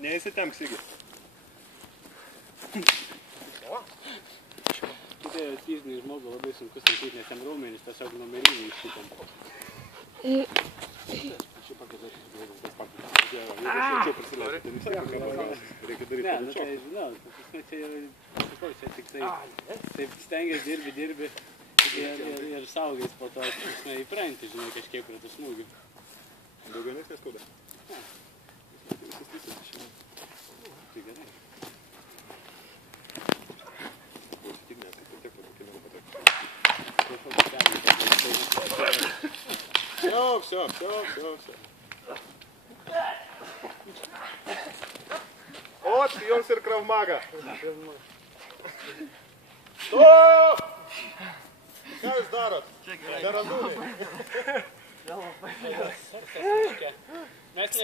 Neįsitemk, Sigi. Kitai fizinį žmogų labai sunkus sakyti, nes jam raumenys tiesiog numerinį išsitam. Čia pakėlėti išbėgęs tas pakėlėti. Jeigu aš čia prisileisiu, tai vis tiek ką pagausi. Reikia daryti Ne, pabučiok. tai žinau, čia tik tai taip stengiasi dirbi ir saugais po to įpranti, žinai, kažkiek prie tų smūgių. Daugiau nieks neskauda. Ne. Visas lysas išėjau. Tai gerai. Tik ne, tai tiek pakėlė nepatekti. Все. От, jums ir Krav Maga. Stop! Ką jūs darot? Neradūnai. Mes